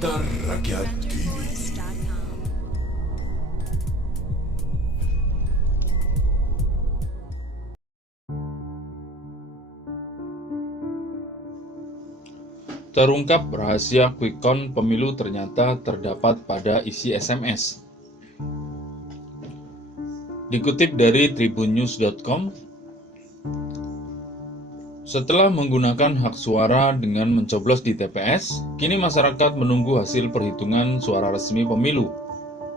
Laskar Rakyat TV. Terungkap rahasia quick count pemilu ternyata terdapat pada isi SMS. Dikutip dari tribunnews.com, setelah menggunakan hak suara dengan mencoblos di TPS, kini masyarakat menunggu hasil perhitungan suara resmi pemilu.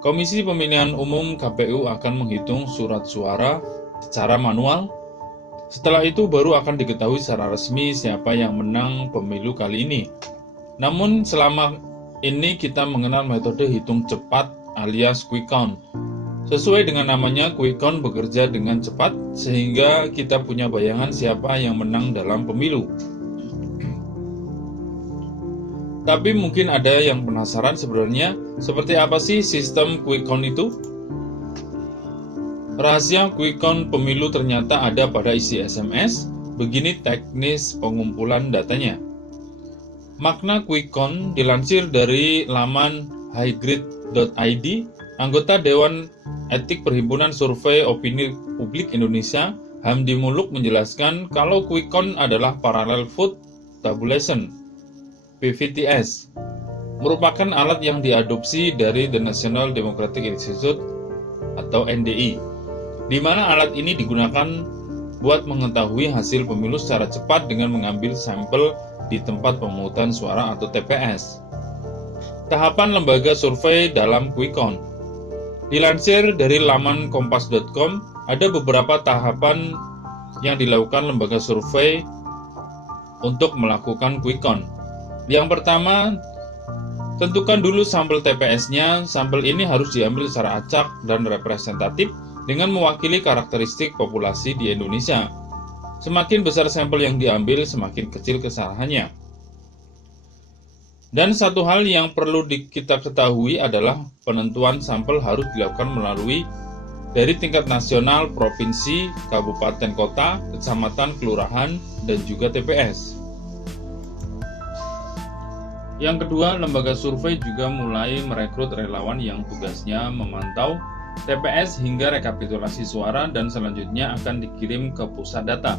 Komisi Pemilihan Umum KPU akan menghitung surat suara secara manual. Setelah itu baru akan diketahui secara resmi siapa yang menang pemilu kali ini. Namun selama ini kita mengenal metode hitung cepat alias quick count. Sesuai dengan namanya, quick count bekerja dengan cepat sehingga kita punya bayangan siapa yang menang dalam pemilu. Tapi mungkin ada yang penasaran sebenarnya seperti apa sih sistem quick count itu? Rahasia quick count pemilu ternyata ada pada isi SMS. Begini teknis pengumpulan datanya. Makna quick count dilansir dari laman highgrid.id. Anggota Dewan Etik Perhimpunan Survei Opini Publik Indonesia, Hamdi Muluk, menjelaskan kalau quick count adalah parallel vote tabulation (PVTS), merupakan alat yang diadopsi dari The National Democratic Institute atau NDI, di mana alat ini digunakan buat mengetahui hasil pemilu secara cepat dengan mengambil sampel di tempat pemungutan suara atau TPS. Tahapan lembaga survei dalam quick count. Dilansir dari laman kompas.com, ada beberapa tahapan yang dilakukan lembaga survei untuk melakukan quick count. Yang pertama, tentukan dulu sampel TPS-nya. Sampel ini harus diambil secara acak dan representatif dengan mewakili karakteristik populasi di Indonesia. Semakin besar sampel yang diambil, semakin kecil kesalahannya. Dan satu hal yang perlu kita ketahui adalah penentuan sampel harus dilakukan melalui dari tingkat nasional, provinsi, kabupaten, kota, kecamatan, kelurahan, dan juga TPS. Yang kedua, lembaga survei juga mulai merekrut relawan yang tugasnya memantau TPS hingga rekapitulasi suara dan selanjutnya akan dikirim ke pusat data.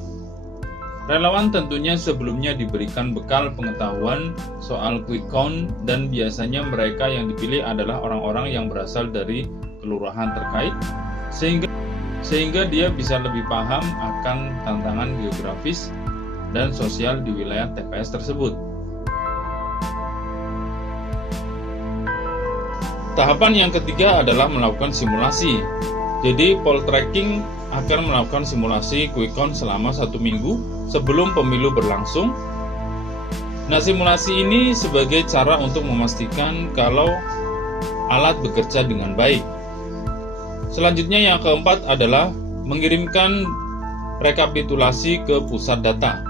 Relawan tentunya sebelumnya diberikan bekal pengetahuan soal quick count dan biasanya mereka yang dipilih adalah orang-orang yang berasal dari kelurahan terkait sehingga dia bisa lebih paham akan tantangan geografis dan sosial di wilayah TPS tersebut. Tahapan yang ketiga adalah melakukan simulasi. Jadi Poltreking akan melakukan simulasi quick count selama 1 minggu sebelum pemilu berlangsung. Nah, simulasi ini sebagai cara untuk memastikan kalau alat bekerja dengan baik. Selanjutnya yang keempat adalah mengirimkan rekapitulasi ke pusat data.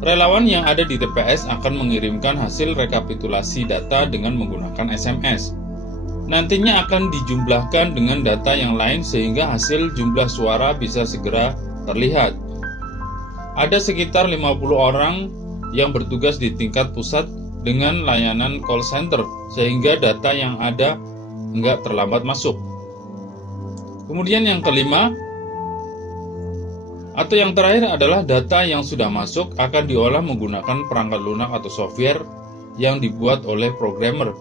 Relawan yang ada di TPS akan mengirimkan hasil rekapitulasi data dengan menggunakan SMS. Nantinya akan dijumlahkan dengan data yang lain sehingga hasil jumlah suara bisa segera terlihat. Ada sekitar 50 orang yang bertugas di tingkat pusat dengan layanan call center sehingga data yang ada enggak terlambat masuk. Kemudian yang kelima atau yang terakhir adalah data yang sudah masuk akan diolah menggunakan perangkat lunak atau software yang dibuat oleh programmer.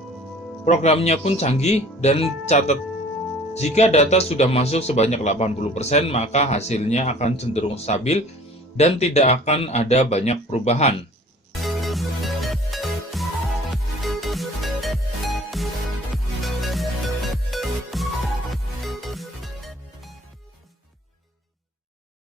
Programnya pun canggih dan catat jika data sudah masuk sebanyak 80%, maka hasilnya akan cenderung stabil dan tidak akan ada banyak perubahan.